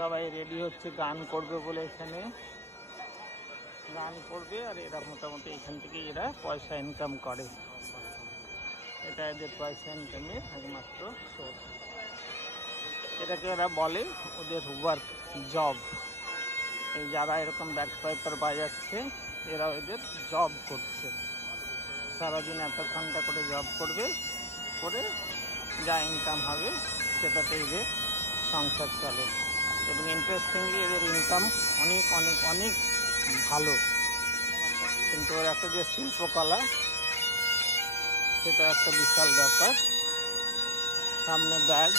সবাই রেডি হচ্ছে গান করবে বলে, এখানে গান করবে আর এরা মোটামুটি এখান থেকে এরা পয়সা ইনকাম করে। এটা এদের পয়সা ইনকামের একমাত্র সোর্স। এটাকে এরা বলে ওদের ওয়ার্ক জব। এই যারা এরকম ব্যাক পাইপার বাজাচ্ছে এরা এদের জব করছে, সারাদিন এত ঘন্টা করে জব করবে, করে যা ইনকাম হবে সেটাতে এদের সংসার চলে। এবং ইন্টারেস্টিংলি এদের ইনকাম অনেক অনেক অনেক ভালো। কিন্তু ওর একটা যে শিল্পকলা সেটা একটা বিশাল ব্যাপার। সামনে ব্যাগ,